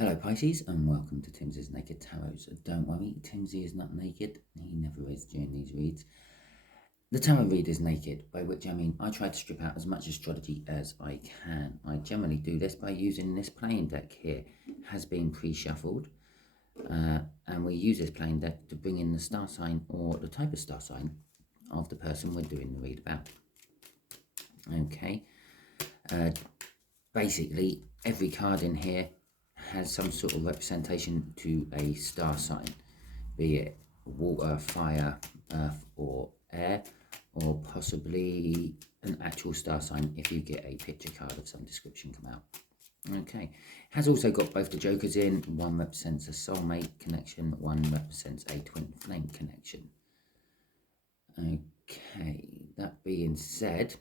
Hello Pisces and welcome to Timsy's Naked Tarot. So don't worry, Timsy is not naked. He never is during these reads. The tarot read is naked, by which I mean I try to strip out as much astrology as I can. I generally do this by using this playing deck here. It has been pre-shuffled and we use this playing deck to bring in the star sign or the type of star sign of the person we're doing the read about. Okay, basically every card in here has some sort of representation to a star sign, be it water, fire, earth or air, or possibly an actual star sign if you get a picture card of some description come out. Okay, has also got both the jokers in. One represents a soulmate connection, one represents a twin flame connection. Okay, that being said,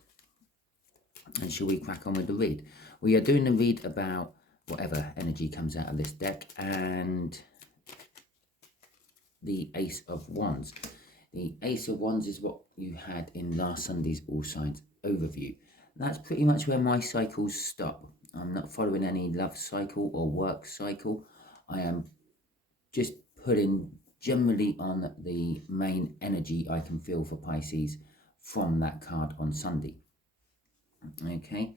and shall we crack on with the read? We are doing the read about whatever energy comes out of this deck, and the Ace of Wands. The Ace of Wands is what you had in last Sunday's All Signs overview. That's pretty much where my cycles stop. I'm not following any love cycle or work cycle. I am just putting generally on the main energy I can feel for Pisces from that card on Sunday. Okay,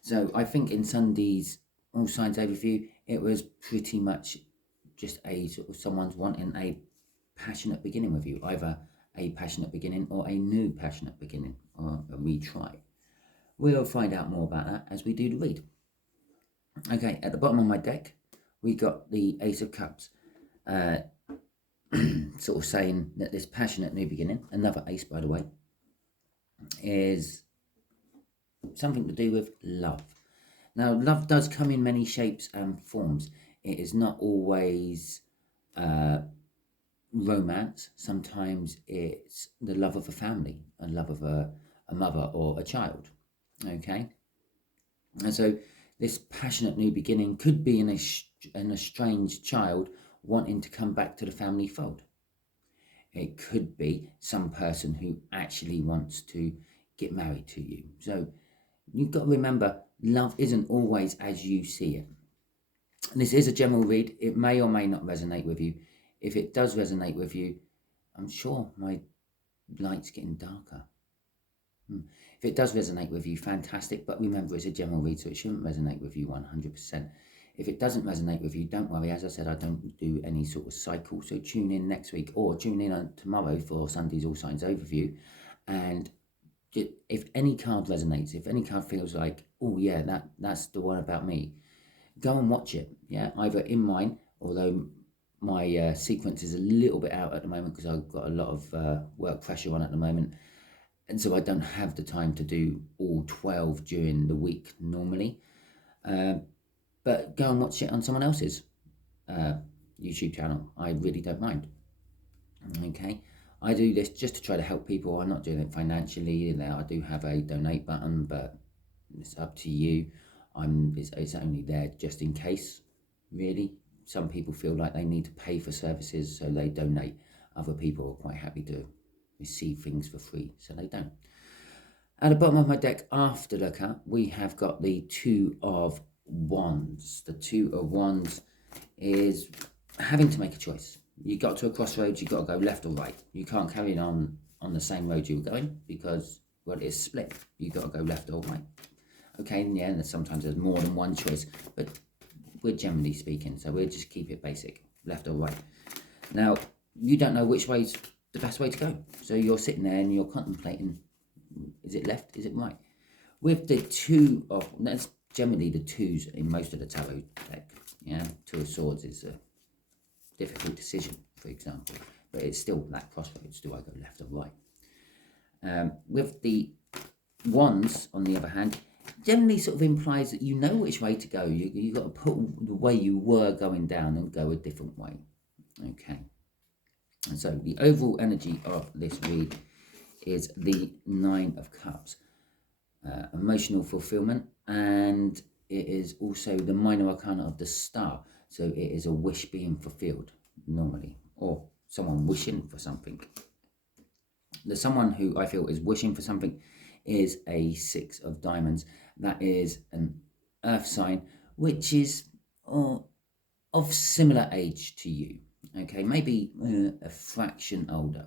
so I think in Sunday's All Signs overview, it was pretty much just a sort of someone's wanting a passionate beginning with you, either a passionate beginning or a new passionate beginning or a retry. We'll find out more about that as we do the read. Okay, at the bottom of my deck, we got the Ace of Cups, sort of saying that this passionate new beginning, another ace by the way, is something to do with love. Now, love does come in many shapes and forms. It is not always romance. Sometimes it's the love of a family, a love of a mother or a child. Okay, and so this passionate new beginning could be an estranged child wanting to come back to the family fold. It could be some person who actually wants to get married to you. So you've got to remember, love isn't always as you see it. This is a general read. It may or may not resonate with you. If it does resonate with you, I'm sure my light's getting darker. If it does resonate with you, fantastic. But remember, it's a general read, so it shouldn't resonate with you 100%. If it doesn't resonate with you, don't worry. As I said, I don't do any sort of cycle. So tune in next week or tune in on tomorrow for Sunday's All Signs overview. And if any card resonates, if any card feels like, oh yeah, that's the one about me, go and watch it. Yeah, either in mine, although my sequence is a little bit out at the moment because I've got a lot of work pressure on at the moment, and so I don't have the time to do all 12 during the week normally. But go and watch it on someone else's YouTube channel. I really don't mind. Okay, I do this just to try to help people. I'm not doing it financially. I do have a donate button, but it's up to you. It's only there just in case, really. Some people feel like they need to pay for services, so they donate. Other people are quite happy to receive things for free, so they don't. At the bottom of my deck, after the cut, we have got the Two of Wands. The Two of Wands is having to make a choice. You got to a crossroads, you got to go left or right. You can't carry on the same road you were going because, well, it's split. You got to go left or right. Okay, yeah, and sometimes there's more than one choice, but we're generally speaking, so we'll just keep it basic, left or right. Now, you don't know which way's the best way to go. So you're sitting there and you're contemplating, is it left, is it right? With the Two of, that's generally the twos in most of the tarot deck. Yeah, Two of Swords is a difficult decision, for example, but it's still that crossroads. Do I go left or right? With the Wands, on the other hand, generally sort of implies that you know which way to go. You've got to put the way you were going down and go a different way. Okay. And so the overall energy of this read is the Nine of Cups. Emotional fulfillment, and it is also the minor arcana of the Star. So it is a wish being fulfilled, normally, or someone wishing for something. The someone who I feel is wishing for something is a Six of Diamonds. That is an earth sign, which is of similar age to you, okay, maybe a fraction older,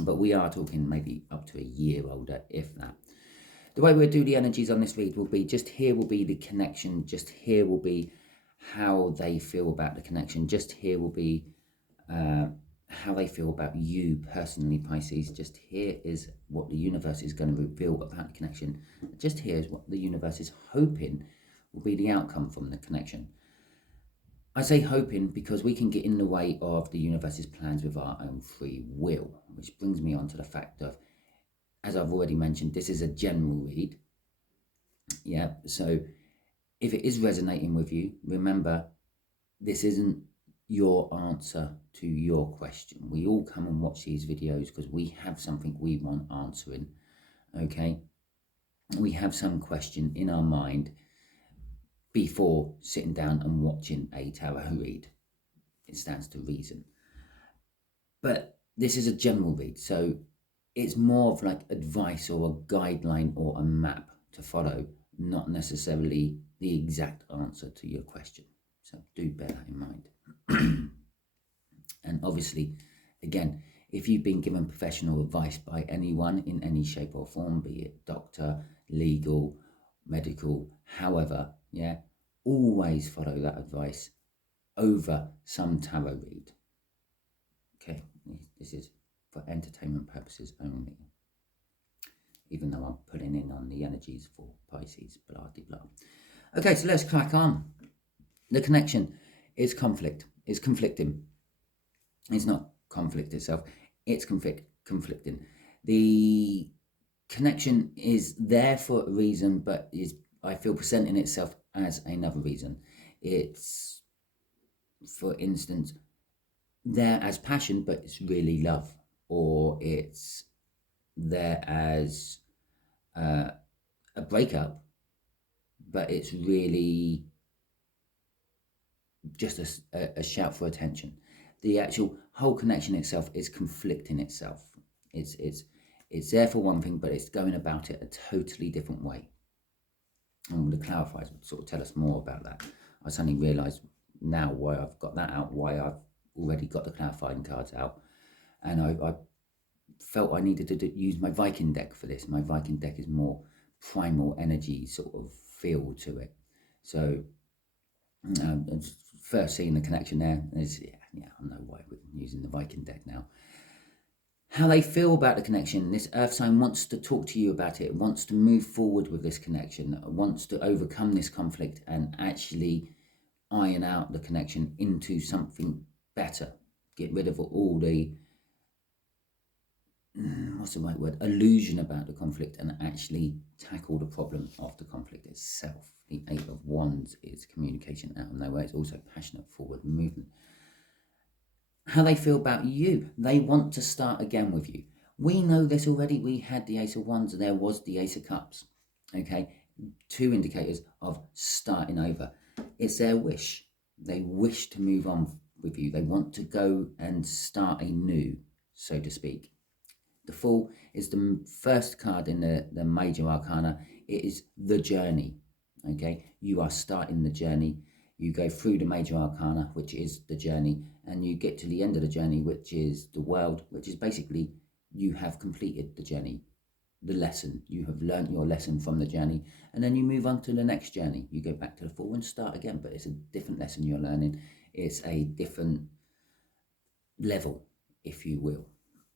but we are talking maybe up to a year older, if that. The way we'll do the energies on this read will be, just here will be the connection, just here will be how they feel about the connection, just here will be how they feel about you personally, Pisces. Just here is what the universe is going to reveal about the connection. Just here is what the universe is hoping will be the outcome from the connection. I say hoping because we can get in the way of the universe's plans with our own free will, which brings me on to the fact of, as I've already mentioned, this is a general read. Yeah, so if it is resonating with you, remember, this isn't your answer to your question. We all come and watch these videos because we have something we want answering, okay? We have some question in our mind before sitting down and watching a tarot read. It stands to reason. But this is a general read, so it's more of like advice or a guideline or a map to follow, not necessarily the exact answer to your question. So do bear that in mind. And obviously, again, if you've been given professional advice by anyone in any shape or form, be it doctor, legal, medical, however, yeah, always follow that advice over some tarot read. Okay, this is for entertainment purposes only, even though I'm putting in on the energies for Pisces, blah, blah, blah. Okay, so let's crack on. The connection is conflict. It's conflicting. It's not conflict itself. It's conflicting. The connection is there for a reason, but is, I feel, presenting itself as another reason. It's, for instance, there as passion, but it's really love, or it's there as a breakup, but it's really just a shout for attention. The actual whole connection itself is conflicting itself. It's there for one thing, but it's going about it a totally different way. And the clarifiers would sort of tell us more about that. I suddenly realised now why I've got that out, why I've already got the clarifying cards out, and I felt I needed to use my Viking deck for this. My Viking deck is more primal energy sort of feel to it. So first seeing the connection there is, yeah, I know why we're using the Viking deck now. How they feel about the connection. This earth sign wants to talk to you about it, wants to move forward with this connection, wants to overcome this conflict and actually iron out the connection into something better. Get rid of all the, what's the right word, illusion about the conflict, and actually tackle the problem of the conflict itself. The Eight of Wands is communication out of nowhere. It's also passionate forward movement. How they feel about you. They want to start again with you. We know this already. We had the Ace of Wands. There was the Ace of Cups. Okay, two indicators of starting over. It's their wish. They wish to move on with you. They want to go and start anew, so to speak. The Fool is the first card in the major arcana. It is the journey. Okay, you are starting the journey. You go through the major arcana, which is the journey, and you get to the end of the journey, which is the world, which is basically you have completed the journey, the lesson. You have learnt your lesson from the journey, and then you move on to the next journey. You go back to the Fool and start again, but it's a different lesson you're learning. It's a different level, if you will.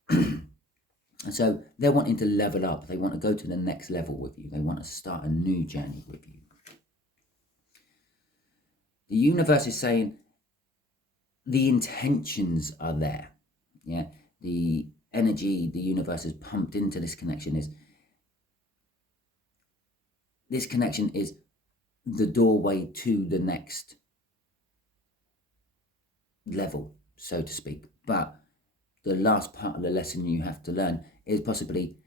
And so they're wanting to level up. They want to go to the next level with you. They want to start a new journey with you. The universe is saying the intentions are there. Yeah, the energy the universe has pumped into this connection is, this connection is the doorway to the next level, so to speak. But the last part of the lesson you have to learn is possibly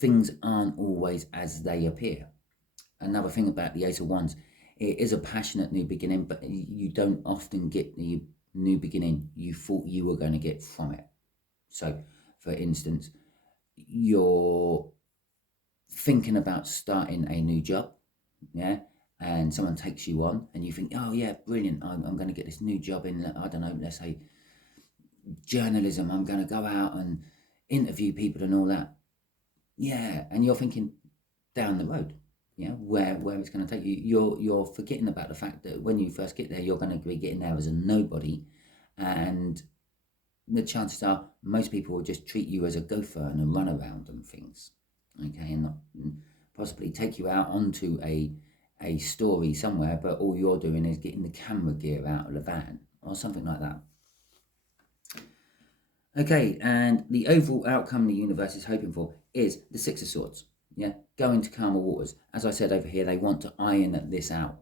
things aren't always as they appear. Another thing about the Ace of Wands, it is a passionate new beginning, but you don't often get the new beginning you thought you were going to get from it. So, for instance, you're thinking about starting a new job, yeah, and someone takes you on and you think, oh yeah, brilliant, I'm going to get this new job in, I don't know, let's say journalism, I'm going to go out and interview people and all that. Yeah, and you're thinking down the road, where it's going to take you. You're forgetting about the fact that when you first get there, you're going to be getting there as a nobody, and the chances are most people will just treat you as a gopher and a runaround and things, okay, and not possibly take you out onto a story somewhere, but all you're doing is getting the camera gear out of the van or something like that. Okay, and the overall outcome the universe is hoping for is the Six of Swords. Yeah, go into calmer waters. As I said over here, they want to iron this out.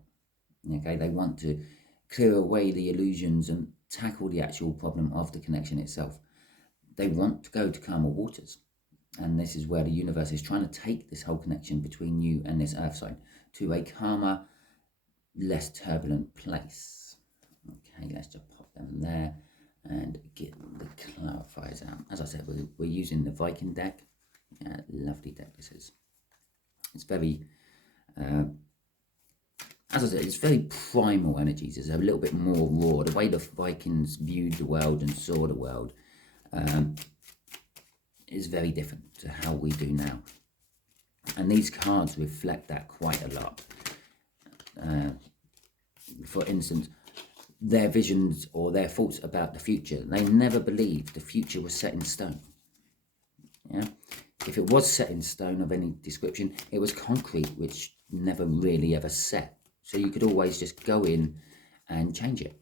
Okay, they want to clear away the illusions and tackle the actual problem of the connection itself. They want to go to calmer waters. And this is where the universe is trying to take this whole connection between you and this earth sign to a calmer, less turbulent place. Okay, let's just pop them there and get the clarifiers out. As I said, we're using the Viking deck. Yeah, lovely deck this is. It's very, as I said, it's very primal energies. It's a little bit more raw. The way the Vikings viewed the world and saw the world is very different to how we do now. And these cards reflect that quite a lot. For instance, their visions or their thoughts about the future. They never believed the future was set in stone. Yeah, if it was set in stone of any description, it was concrete, which never really ever set. So you could always just go in and change it.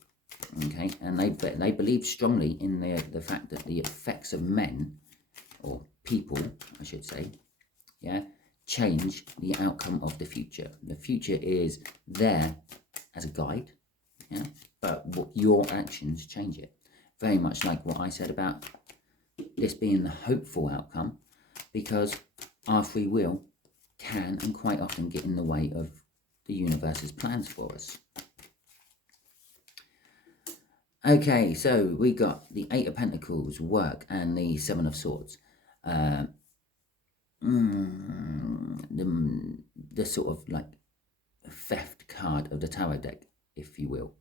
Okay, and they believe strongly in the fact that the effects of men, or people, I should say, yeah, change the outcome of the future. The future is there as a guide, yeah, but your actions change it. Very much like what I said about this being the hopeful outcome, because our free will can and quite often get in the way of the universe's plans for us. Okay, so we got the Eight of Pentacles, work, and the Seven of Swords. The sort of like theft card of the tarot deck, if you will.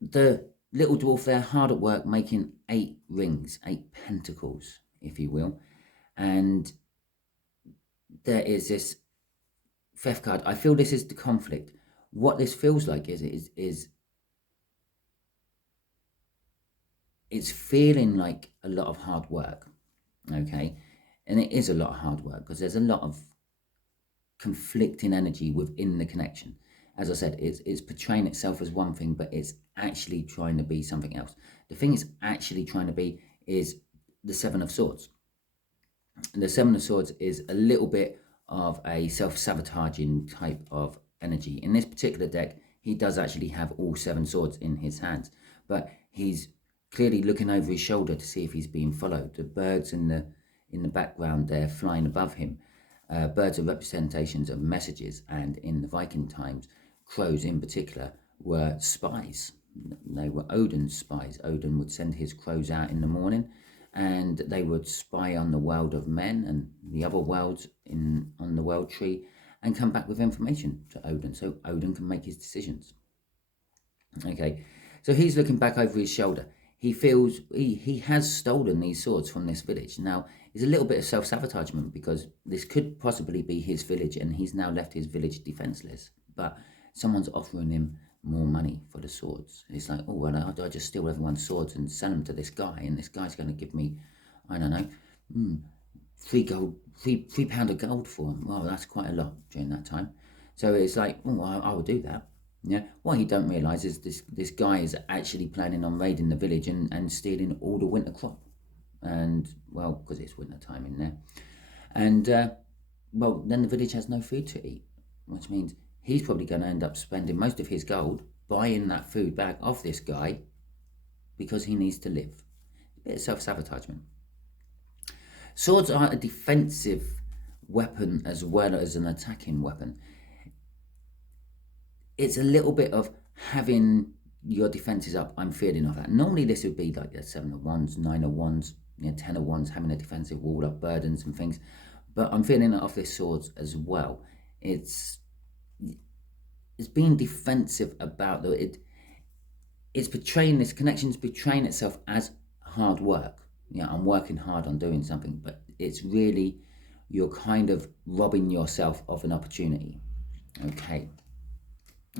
The little dwarf there, hard at work, making 8 rings, 8 pentacles, if you will. And there is this theft card. I feel this is the conflict. What this feels like is it's feeling like a lot of hard work, okay? And it is a lot of hard work because there's a lot of conflicting energy within the connection. As I said, it's portraying itself as one thing, but it's actually trying to be something else. The thing it's actually trying to be is the Seven of Swords. And the Seven of Swords is a little bit of a self-sabotaging type of energy. In this particular deck, he does actually have all 7 swords in his hands, but he's clearly looking over his shoulder to see if he's being followed. The birds in the background there flying above him. Birds are representations of messages, and in the Viking times, crows in particular were spies. They were Odin's spies. Odin would send his crows out in the morning, and they would spy on the world of men and the other worlds on the world tree, and come back with information to Odin, so Odin can make his decisions. Okay, so he's looking back over his shoulder. He feels he has stolen these swords from this village. Now, it's a little bit of self-sabotagement because this could possibly be his village and he's now left his village defenseless. But someone's offering him more money for the swords. It's like, oh, well, I just steal everyone's swords and sell them to this guy, and this guy's going to give me, I don't know, £3 of gold for them. Well, that's quite a lot during that time. So it's like, oh, I will do that. Yeah. What he don't realise is this guy is actually planning on raiding the village and stealing all the winter crop. And, well, because it's winter time in there. And, well, then the village has no food to eat, which means he's probably going to end up spending most of his gold buying that food back off this guy because he needs to live. A bit of self-sabotagement. Swords are a defensive weapon as well as an attacking weapon. It's a little bit of having your defenses up. I'm feeling of that. Normally this would be like a 7 of Wands, 9 of Wands, 10 of Wands, having a defensive wall up, burdens and things. But I'm feeling it off this swords as well. It's being defensive about it's portraying, this connection's portraying itself as hard work. I'm working hard on doing something, but it's really, you're kind of robbing yourself of an opportunity. Okay.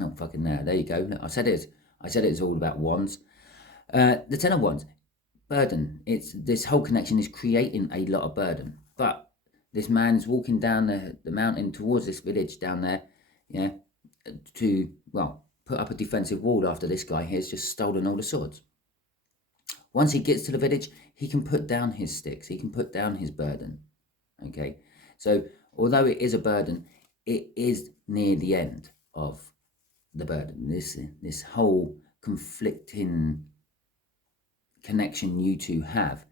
Oh, fucking there you go. I said it's all about wands. The Ten of Wands, burden. It's, this whole connection is creating a lot of burden. But this man is walking down the mountain towards this village down there, to, well, put up a defensive wall after this guy here has just stolen all the swords. Once he gets to the village, he can put down his sticks. He can put down his burden. Okay, so although it is a burden, it is near the end of the burden. This whole conflicting connection you two have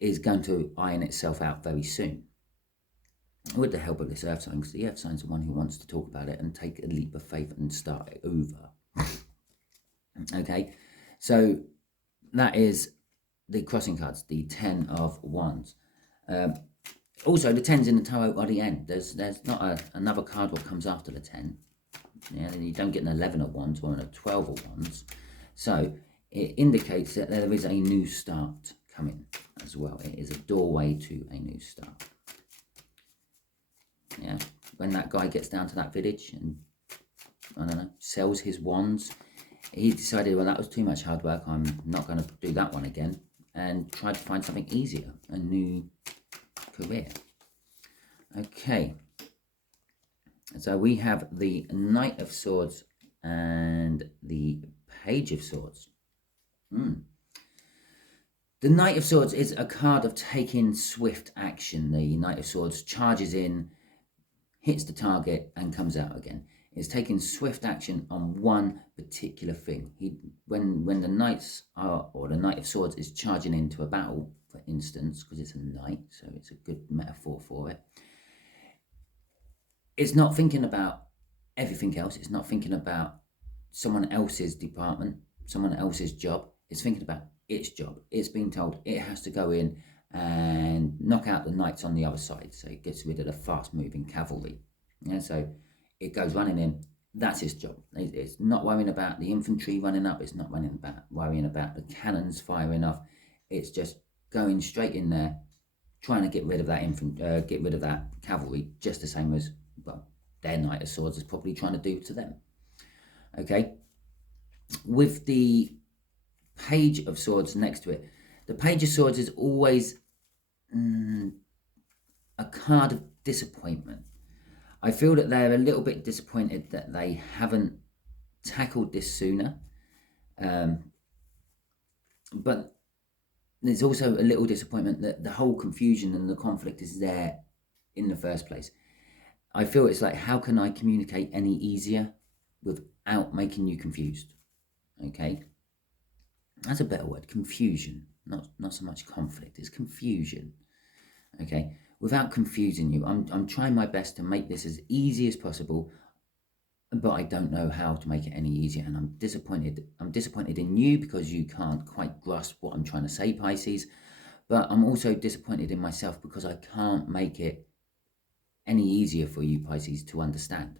is going to iron itself out very soon, with the help of this earth sign, because the earth sign is the one who wants to talk about it and take a leap of faith and start it over. Okay, so that is the crossing cards, the Ten of Wands. Also, the 10s in the tarot are the end. There's not another card what comes after the 10. And you don't get an 11 of Wands or a 12 of Wands. So it indicates that there is a new start coming as well. It is a doorway to a new start. Yeah, when that guy gets down to that village and, I don't know, sells his wands, he decided, well, that was too much hard work, I'm not going to do that one again, and tried to find something easier, a new career. Okay, so we have the Knight of Swords and the Page of Swords. The Knight of Swords is a card of taking swift action. The Knight of Swords charges in, hits the target, and comes out again. It's taking swift action on one particular thing. When the knights are, or the Knight of Swords is charging into a battle, for instance, because it's a knight, so it's a good metaphor for it. It's not thinking about everything else. It's not thinking about someone else's department, someone else's job. It's thinking about its job. It's being told it has to go in and knock out the knights on the other side. So it gets rid of the fast-moving cavalry. Yeah, so it goes running in. That's its job. It's not worrying about the infantry running up. It's not worrying about the cannons firing off. It's just going straight in there, trying to get rid of that get rid of that cavalry, just the same as, well, their Knight of Swords is probably trying to do to them. Okay, with the Page of Swords next to it, the Page of Swords is always a card of disappointment. I feel that they're a little bit disappointed that they haven't tackled this sooner. But there's also a little disappointment that the whole confusion and the conflict is there in the first place. I feel it's like, how can I communicate any easier without making you confused? Okay, that's a better word, confusion. Not so much conflict, it's confusion. Okay, without confusing you. I'm trying my best to make this as easy as possible, but I don't know how to make it any easier, and I'm disappointed. I'm disappointed in you because you can't quite grasp what I'm trying to say, Pisces, but I'm also disappointed in myself because I can't make it any easier for you, Pisces, to understand.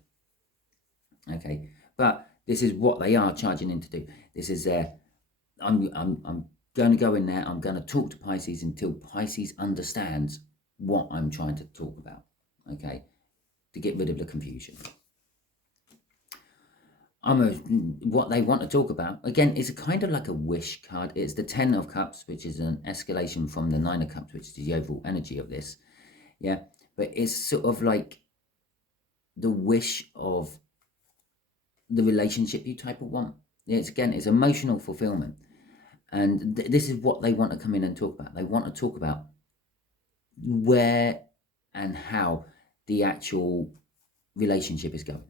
Okay, but this is what they are charging in to do. This is I'm going to go in there, I'm going to talk to Pisces until Pisces understands what I'm trying to talk about, okay, to get rid of the confusion. What they want to talk about, again, is a kind of like a wish card. It's the 10 of Cups, which is an escalation from the 9 of Cups, which is the overall energy of this, yeah, but it's sort of like the wish of the relationship you type of want. It's emotional fulfillment. And this is what they want to come in and talk about. They want to talk about where and how the actual relationship is going.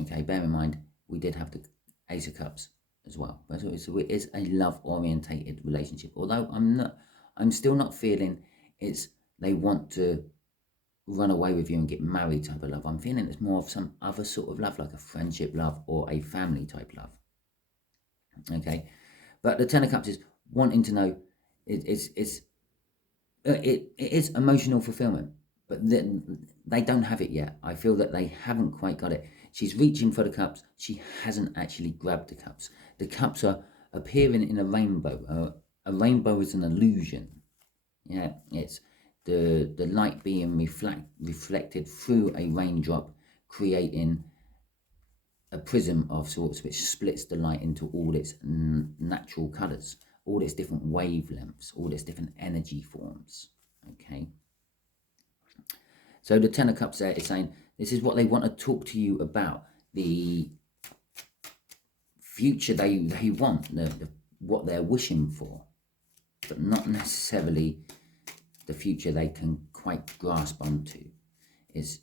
Okay, bear in mind, we did have the Ace of Cups as well. So it is a love-orientated relationship. Although I'm still not feeling it's they want to run away with you and get married type of love. I'm feeling it's more of some other sort of love, like a friendship love or a family type love. Okay. But the 10 of Cups is wanting to know, it is emotional fulfillment. but then they don't have it yet. I feel that they haven't quite got it. She's reaching for the cups. She hasn't actually grabbed the cups. The cups are appearing in a rainbow. A rainbow is an illusion. Yeah, it's the light being reflected through a raindrop, creating a prism of sorts which splits the light into all its natural colours, all its different wavelengths, all its different energy forms. Okay. So the Ten of Cups there is saying this is what they want to talk to you about, the future they want, what they're wishing for, but not necessarily the future they can quite grasp onto. Is,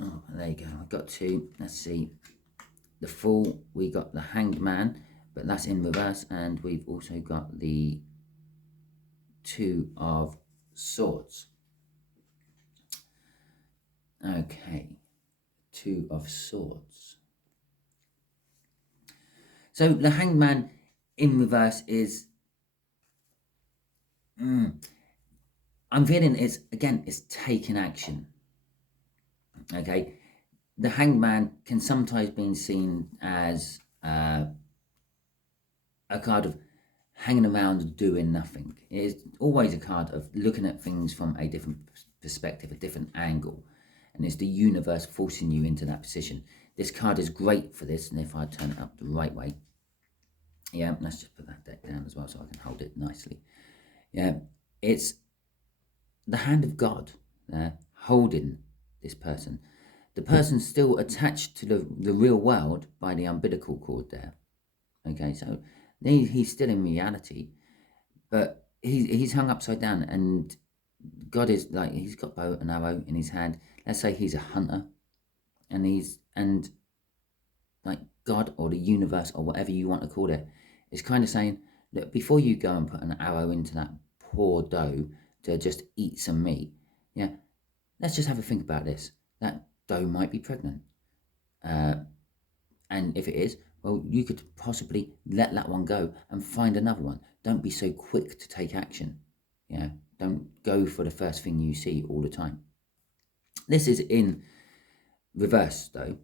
oh, there you go. I got two. Let's see. The Fool. We got the Hanged Man, but that's in reverse, and we've also got the Two of Swords. Okay, Two of Swords. So the Hanged Man in reverse is, I'm feeling it's, again, it's taking action. Okay, the Hanged Man can sometimes be seen as a card of hanging around doing nothing. It is always a card of looking at things from a different perspective, a different angle, and it's the universe forcing you into that position. This card is great for this, and if I turn it up the right way, yeah, let's just put that deck down as well so I can hold it nicely. Yeah, it's the hand of God holding this person. The person's still attached to the real world by the umbilical cord there. Okay, so he's still in reality, but he's hung upside down, and God is like, he's got bow and arrow in his hand. Let's say he's a hunter, and like God or the universe or whatever you want to call it is kind of saying that before you go and put an arrow into that poor doe to just eat some meat, yeah, let's just have a think about this. That doe might be pregnant, and if it is, well, you could possibly let that one go and find another one. Don't be so quick to take action. Yeah, don't go for the first thing you see all the time. This is in reverse though,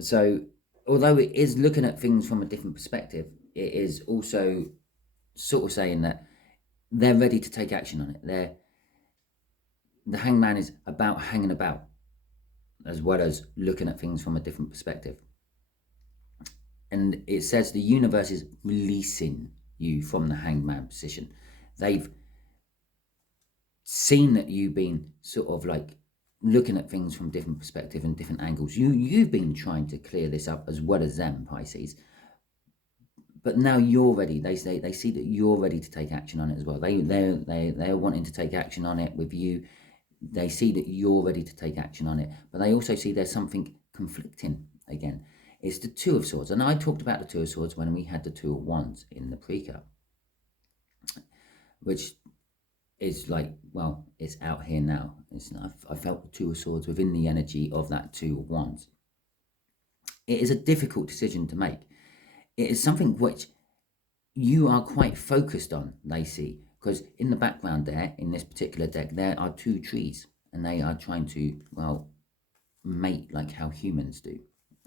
so although it is looking at things from a different perspective, it is also sort of saying that they're ready to take action on it. The Hanged Man is about hanging about as well as looking at things from a different perspective. And it says the universe is releasing you from the Hanged Man position. They've seen that you've been sort of like looking at things from different perspective and different angles. You've been trying to clear this up as well as them, Pisces. But now you're ready. They see that you're ready to take action on it as well. They're wanting to take action on it with you. They see that you're ready to take action on it, but they also see there's something conflicting again. It's the Two of Swords, and I talked about the Two of Swords when we had the Two of Wands in the pre-cup, which is like, well, it's out here now. I felt the Two of Swords within the energy of that Two of Wands. It is a difficult decision to make. It is something which you are quite focused on, they see, because in the background there, in this particular deck, there are two trees, and they are trying to, well, mate like how humans do.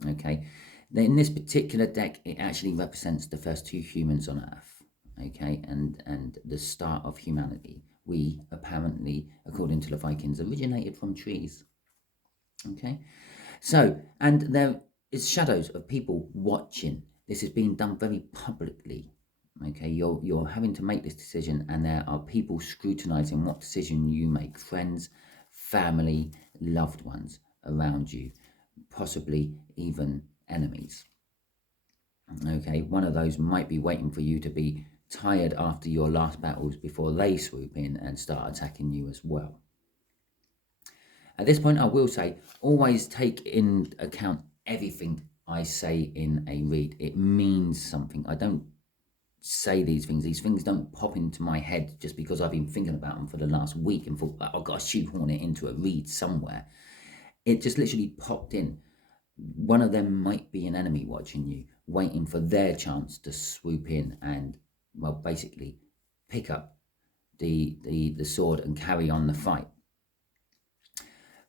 Okay, then in this particular deck, it actually represents the first two humans on Earth. Okay, and the start of humanity. We apparently, according to the Vikings, originated from trees. Okay, so, and there is shadows of people watching. This is being done very publicly. Okay, you're having to make this decision, and there are people scrutinizing what decision you make. Friends, family, loved ones around you, possibly even enemies. Okay, one of those might be waiting for you to be tired after your last battles before they swoop in and start attacking you as well. At this point, I will say, always take in account everything I say in a read. It means something. I don't say these things don't pop into my head just because I've been thinking about them for the last week and thought, I've got to shoehorn it into a read somewhere. It just literally popped in. One of them might be an enemy watching you, waiting for their chance to swoop in and, well, basically pick up the sword and carry on the fight.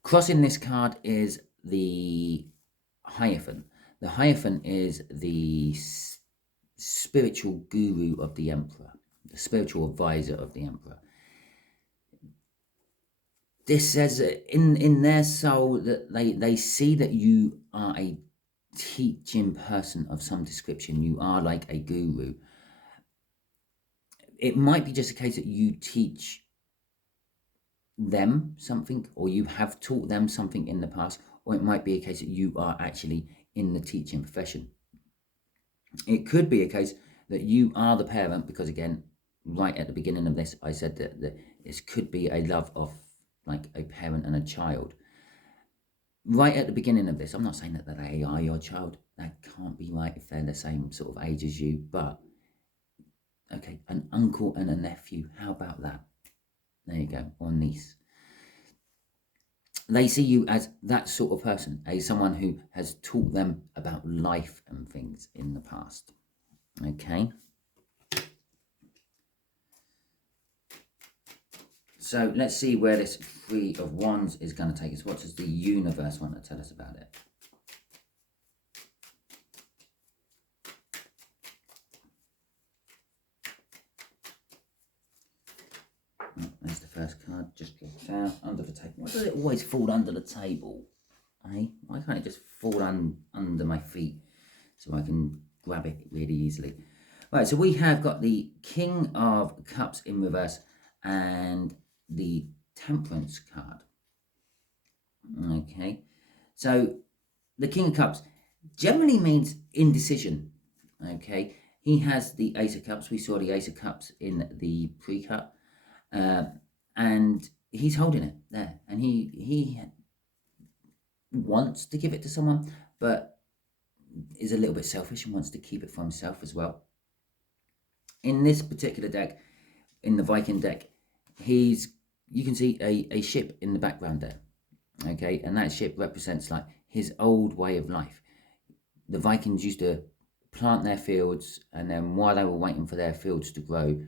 Crossing this card is the Hierophant. The Hierophant is the spiritual guru of the Emperor, the spiritual advisor of the Emperor. This says in their soul that they see that you are a teaching person of some description. You are like a guru. It might be just a case that you teach them something, or you have taught them something in the past, or it might be a case that you are actually in the teaching profession. It could be a case that you are the parent, because again, right at the beginning of this, I said that this could be a love of like a parent and a child. Right at the beginning of this, I'm not saying that they are your child. That can't be right if they're the same sort of age as you, but okay, an uncle and a nephew, how about that? There you go, or niece. They see you as that sort of person, as someone who has taught them about life and things in the past. Okay. So let's see where this Three of Wands is going to take us. What does the universe want to tell us about it? Oh, there's the first card. Just drops out under the table. Why does it always fall under the table? Eh? Why can't it just fall under my feet so I can grab it really easily? Right, so we have got the King of Cups in reverse and the Temperance card. Okay, so the King of Cups generally means indecision. Okay, he has the Ace of Cups. We saw the Ace of Cups in the pre-cut, and he's holding it there, and he wants to give it to someone, but is a little bit selfish and wants to keep it for himself as well. In this particular deck, in the Viking deck, you can see a ship in the background there. Okay, and that ship represents like his old way of life. The Vikings used to plant their fields, and then while they were waiting for their fields to grow,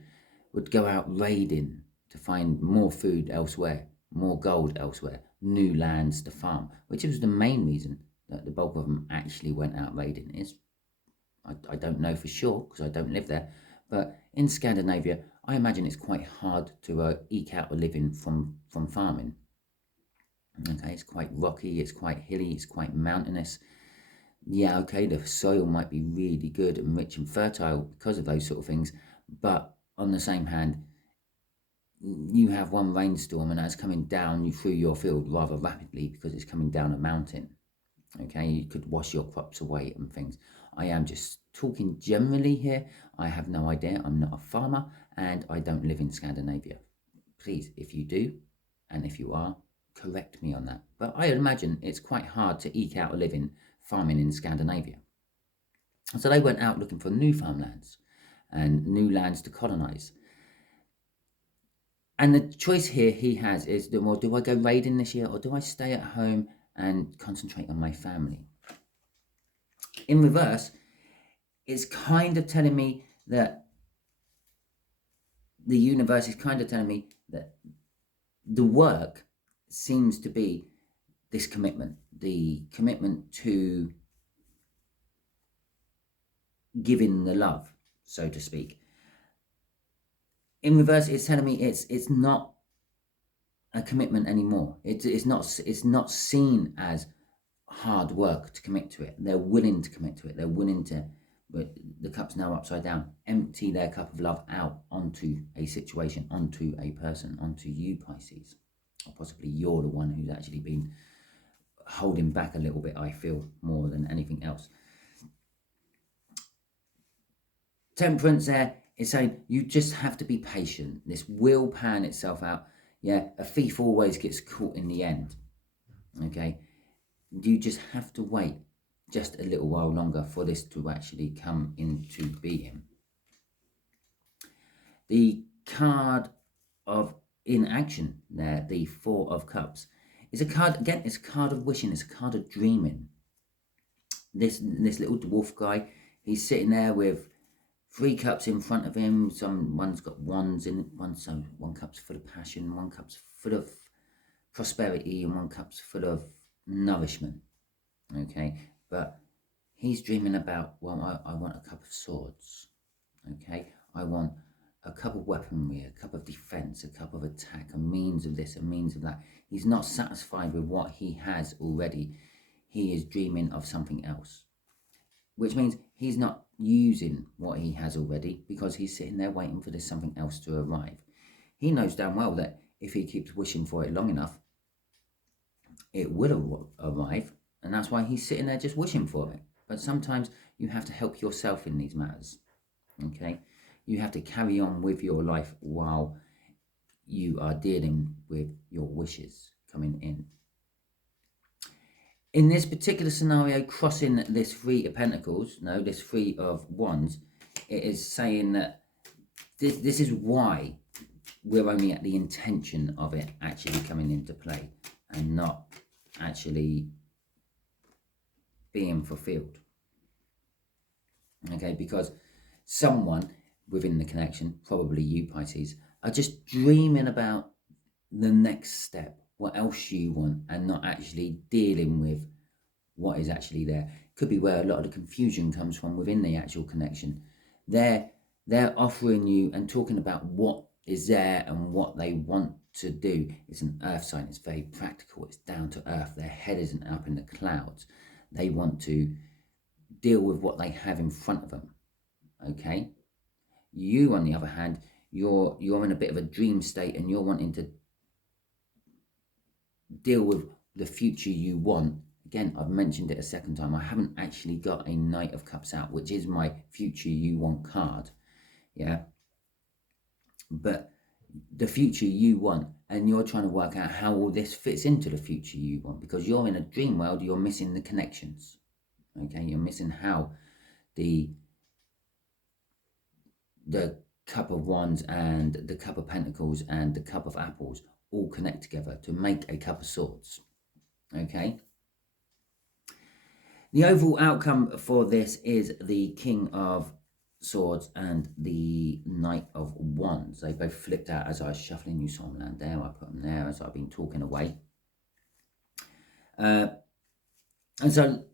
would go out raiding to find more food elsewhere, more gold elsewhere, new lands to farm, which was the main reason that the bulk of them actually went out raiding. I don't know for sure because I don't live there, but in Scandinavia, I imagine it's quite hard to eke out a living from farming. Okay, it's quite rocky, it's quite hilly, it's quite mountainous. Yeah, okay, the soil might be really good and rich and fertile because of those sort of things, but on the same hand, you have one rainstorm and that's coming down through your field rather rapidly because it's coming down a mountain. Okay, you could wash your crops away and things. I am just talking generally here. I have no idea. I'm not a farmer and I don't live in Scandinavia. Please, if you do, and if you are, correct me on that. But I imagine it's quite hard to eke out a living farming in Scandinavia. So they went out looking for new farmlands and new lands to colonize. And the choice here he has is, well, do I go raiding this year or do I stay at home and concentrate on my family? In reverse, it's kind of telling me that the universe is kind of telling me that the work seems to be this commitment, the commitment to giving the love, so to speak. In reverse, it's telling me it's not a commitment anymore. It's not seen as hard work to commit to it. They're willing to commit to it. They're willing to, but the cup's now upside down, empty their cup of love out onto a situation, onto a person, onto you, Pisces. Or possibly you're the one who's actually been holding back a little bit, I feel, more than anything else. Temperance there is saying you just have to be patient. This will pan itself out. Yeah, a thief always gets caught in the end. Okay, you just have to wait just a little while longer for this to actually come into being. The card of inaction there, the Four of Cups, is a card, again, it's a card of wishing, it's a card of dreaming. This little dwarf guy, he's sitting there with 3 cups in front of him. One's got wands in it. One cup's full of passion, 1 cup's full of prosperity, and 1 cup's full of nourishment. Okay, but he's dreaming about, well, I want a cup of swords. Okay, I want a cup of weaponry, a cup of defense, a cup of attack, a means of this, a means of that. He's not satisfied with what he has already. He is dreaming of something else, which means he's not using what he has already because he's sitting there waiting for this something else to arrive. He knows damn well that if he keeps wishing for it long enough, it will arrive, and that's why he's sitting there just wishing for it. But sometimes you have to help yourself in these matters. Okay, you have to carry on with your life while you are dealing with your wishes coming in. In this particular scenario, crossing this 3 of Pentacles, no, this 3 of Wands, it is saying that this is why we're only at the intention of it actually coming into play and not actually being fulfilled. Okay, because someone within the connection, probably you Pisces, are just dreaming about the next step, what else you want, and not actually dealing with what is actually there. Could be where a lot of the confusion comes from within the actual connection. They're offering you and talking about what is there and what they want to do. It's an earth sign, it's very practical, it's down to earth. Their head isn't up in the clouds. They want to deal with what they have in front of them. Okay, you on the other hand, you're in a bit of a dream state and you're wanting to deal with the future you want. Again, I've mentioned it a second time, I haven't actually got a Knight of Cups out, which is my future you want card. Yeah, but the future you want, and you're trying to work out how all this fits into the future you want, because you're in a dream world, you're missing the connections. Okay, you're missing how the Cup of Wands and the Cup of Pentacles and the Cup of Apples all connect together to make a Cup of Swords. Okay, the overall outcome for this is the King of Swords and the Knight of Wands. They both flipped out as I was shuffling. You saw them land there, I put them there as I've been talking away. And so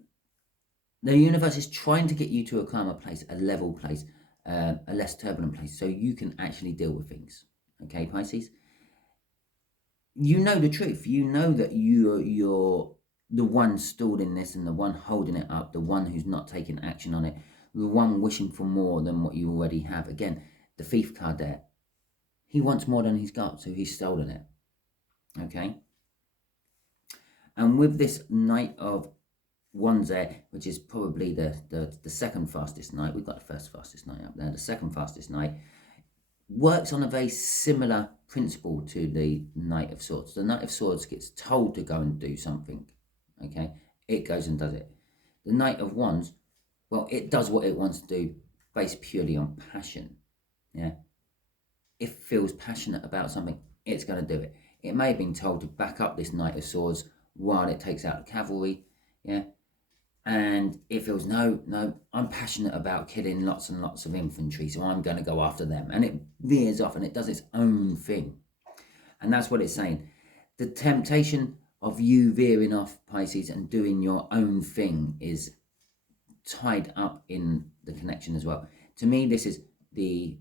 the universe is trying to get you to a calmer place, a level place, a less turbulent place, so you can actually deal with things. Okay, Pisces? You know the truth. You know that you're the one stalled in this and the one holding it up, the one who's not taking action on it, the one wishing for more than what you already have. Again, the Thief card there. He wants more than he's got, so he's stolen it. Okay? And with this Knight of Wands there, which is probably the second fastest knight, we've got the first fastest knight up there, the second fastest knight, works on a very similar principle to the Knight of Swords. The Knight of Swords gets told to go and do something. Okay? It goes and does it. The Knight of Wands, well, it does what it wants to do based purely on passion. Yeah? If it feels passionate about something, it's going to do it. It may have been told to back up this Knight of Swords while it takes out the cavalry. Yeah? And it feels, no, I'm passionate about killing lots and lots of infantry, so I'm going to go after them. And it veers off and it does its own thing. And that's what it's saying. The temptation of you veering off, Pisces, and doing your own thing is tied up in the connection as well. To me, this is the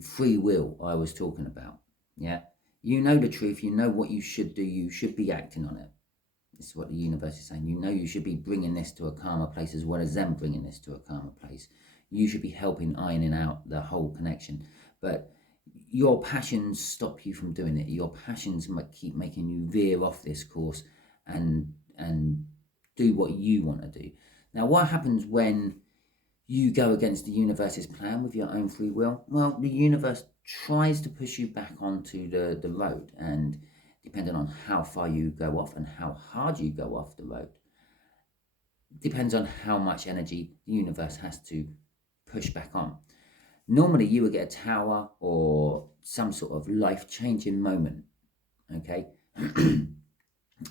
free will I was talking about. Yeah, you know the truth, you know what you should do, you should be acting on it. This is what the universe is saying. You know you should be bringing this to a calmer place as well as them bringing this to a calmer place. You should be helping ironing out the whole connection. But your passions stop you from doing it. Your passions might keep making you veer off this course and do what you want to do. Now, what happens when you go against the universe's plan with your own free will? Well, the universe tries to push you back onto the road, and depending on how far you go off and how hard you go off the road, depends on how much energy the universe has to push back on. Normally, you would get a tower or some sort of life-changing moment, okay?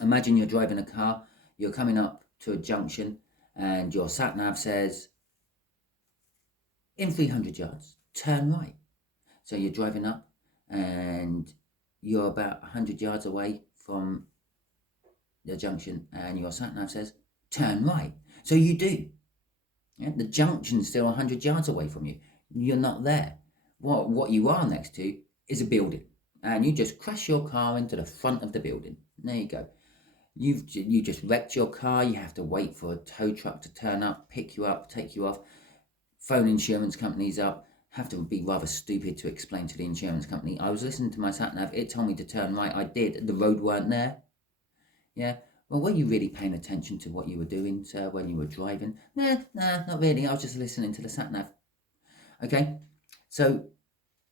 Imagine you're driving a car, you're coming up to a junction, and your sat-nav says, in 300 yards, turn right. So you're driving up and you're about 100 yards away from the junction and your sat-nav says, turn right. So you do. Yeah? The junction's still 100 yards away from you. You're not there. What you are next to is a building. And you just crash your car into the front of the building. There you go. You just wrecked your car. You have to wait for a tow truck to turn up, pick you up, take you off, phone insurance companies up. Have to be rather stupid to explain to the insurance company. I was listening to my sat-nav. It told me to turn right. I did. The road weren't there. Yeah. Well, were you really paying attention to what you were doing, sir, when you were driving? Nah, not really. I was just listening to the sat-nav. Okay. So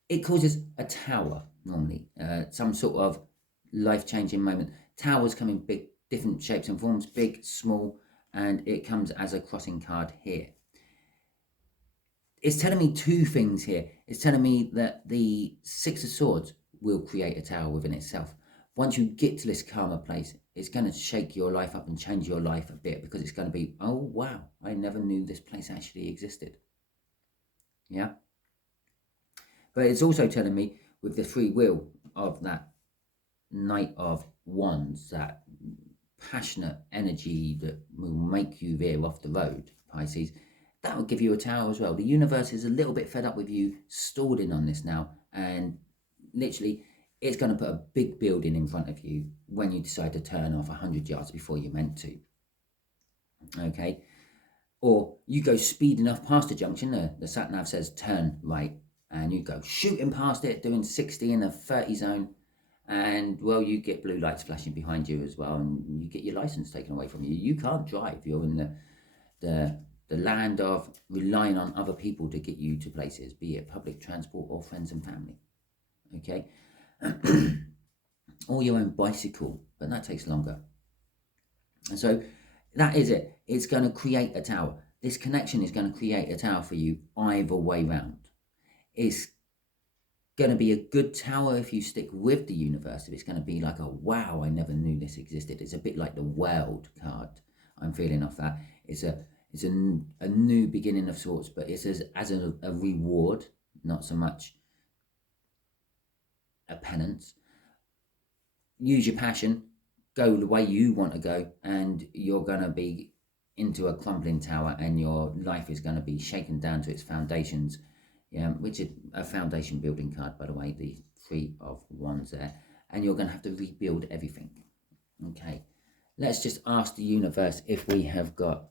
it causes a tower normally, some sort of life-changing moment. Towers come in big, different shapes and forms, big, small, and it comes as a crossing card here. It's telling me two things here. It's telling me that the Six of Swords will create a tower within itself. Once you get to this karma place, it's going to shake your life up and change your life a bit, because it's going to be, oh, wow, I never knew this place actually existed. Yeah. But it's also telling me with the free will of that Knight of Wands, that passionate energy that will make you veer off the road, Pisces, that will give you a tower as well. The universe is a little bit fed up with you stalling on this now, and literally it's going to put a big building in front of you when you decide to turn off 100 yards before you're meant to. Okay? Or you go speed enough past the junction, the sat-nav says turn right, and you go shooting past it, doing 60 in a 30 zone, and, well, you get blue lights flashing behind you as well, and you get your license taken away from you. You can't drive. You're in the land of relying on other people to get you to places, be it public transport or friends and family. Okay? Or your own bicycle, but that takes longer. And so that is it. It's going to create a tower. This connection is going to create a tower for you either way round. It's going to be a good tower if you stick with the universe. If it's going to be like a, wow, I never knew this existed. It's a bit like the world card I'm feeling off that. It's a new beginning of sorts, but it's as a reward, not so much a penance. Use your passion, go the way you want to go, and you're going to be into a crumbling tower, and your life is going to be shaken down to its foundations. Yeah, which is a foundation building card, by the way, the Three of Wands there. And you're going to have to rebuild everything. Okay, let's just ask the universe if we have got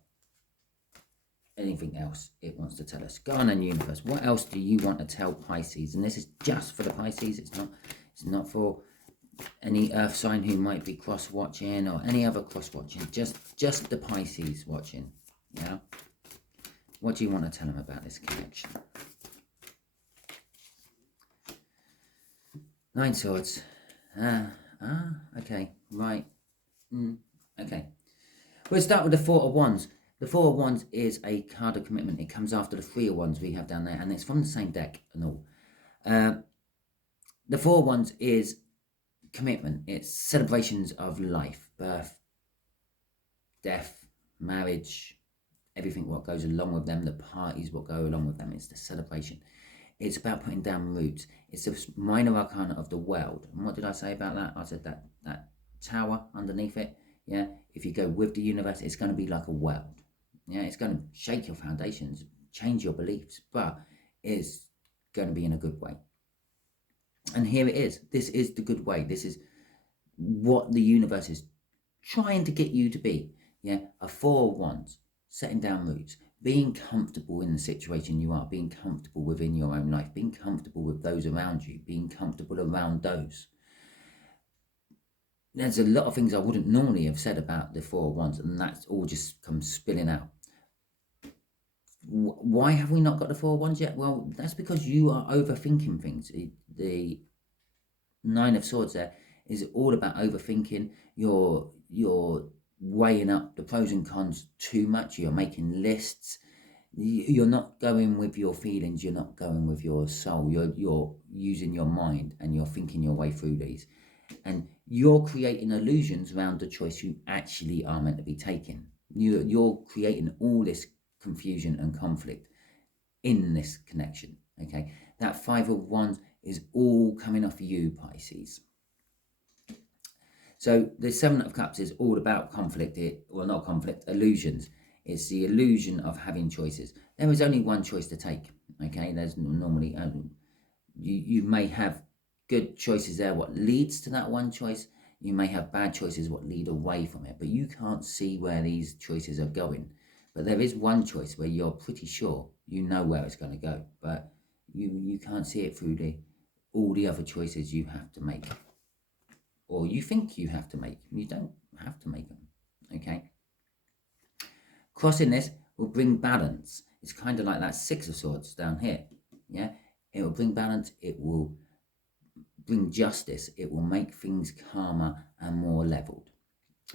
anything else it wants to tell us. Go on, then, universe. What else do you want to tell Pisces? And this is just for the Pisces. It's not for any earth sign who might be cross-watching or any other cross-watching. Just the Pisces watching. Yeah. What do you want to tell them about this connection? Nine Swords. Okay, right. Okay. We'll start with the Four of Wands. The Four of Wands is a card of commitment. It comes after the Three of Wands we have down there, and it's from the same deck and all. The Four of Wands is commitment. It's celebrations of life, birth, death, marriage, everything what goes along with them, the parties what go along with them. It's the celebration. It's about putting down roots. It's the minor arcana of the world. And what did I say about that? I said that tower underneath it. Yeah, if you go with the universe, it's going to be like a world. Yeah, it's going to shake your foundations, change your beliefs, but it's going to be in a good way. And here it is. This is the good way. This is what the universe is trying to get you to be. Yeah, a Four of Wands, setting down roots, being comfortable in the situation you are, being comfortable within your own life, being comfortable with those around you, being comfortable around those. There's a lot of things I wouldn't normally have said about the Four of Wands, and that's all just comes spilling out. Why have we not got the Four of Wands yet? Well, that's because you are overthinking things. The Nine of Swords there is all about overthinking. You're weighing up the pros and cons too much. You're making lists. You're not going with your feelings. You're not going with your soul. You're using your mind, and you're thinking your way through these. And you're creating illusions around the choice you actually are meant to be taking. You're creating all this confusion and conflict in this connection. Okay, that Five of Wands is all coming off you, Pisces. So the Seven of Cups is all about conflict, well, not conflict, illusions. It's the illusion of having choices. There is only one choice to take. Okay, there's normally you may have good choices there, what leads to that one choice. You may have bad choices, what lead away from it, but you can't see where these choices are going. But there is one choice where you're pretty sure you know where it's going to go, but you can't see it through all the other choices you have to make, or you think you have to make. You don't have to make them. Okay, crossing this will bring balance. It's kind of like that Six of Swords down here. Yeah, it will bring balance. It will bring justice. It will make things calmer and more leveled.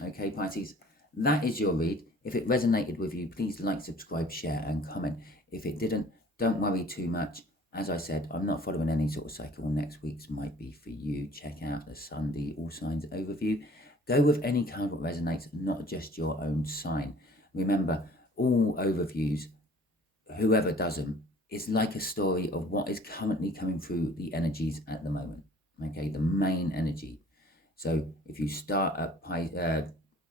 Okay, Pisces, that is your read. If it resonated with you, please like, subscribe, share and comment. If it didn't, don't worry too much. As I said, I'm not following any sort of cycle. Next week's might be for you. Check out the Sunday All Signs overview. Go with any card that resonates, not just your own sign. Remember, all overviews, whoever does them, is like a story of what is currently coming through the energies at the moment. Okay, the main energy. So if you start at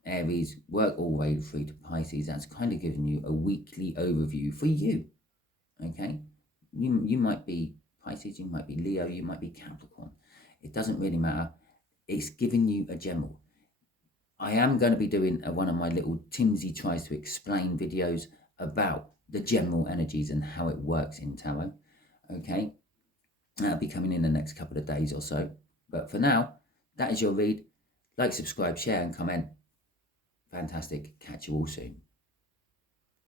Aries, work all the way through to Pisces, that's kind of giving you a weekly overview for you. Okay, you might be Pisces, you might be Leo, you might be Capricorn. It doesn't really matter. It's giving you a general. I am going to be doing one of my little Timsy Tries to Explain videos about the general energies and how it works in tarot. Okay, that'll be coming in the next couple of days or so. But for now, that is your read. Like, subscribe, share and comment. Fantastic. Catch you all soon.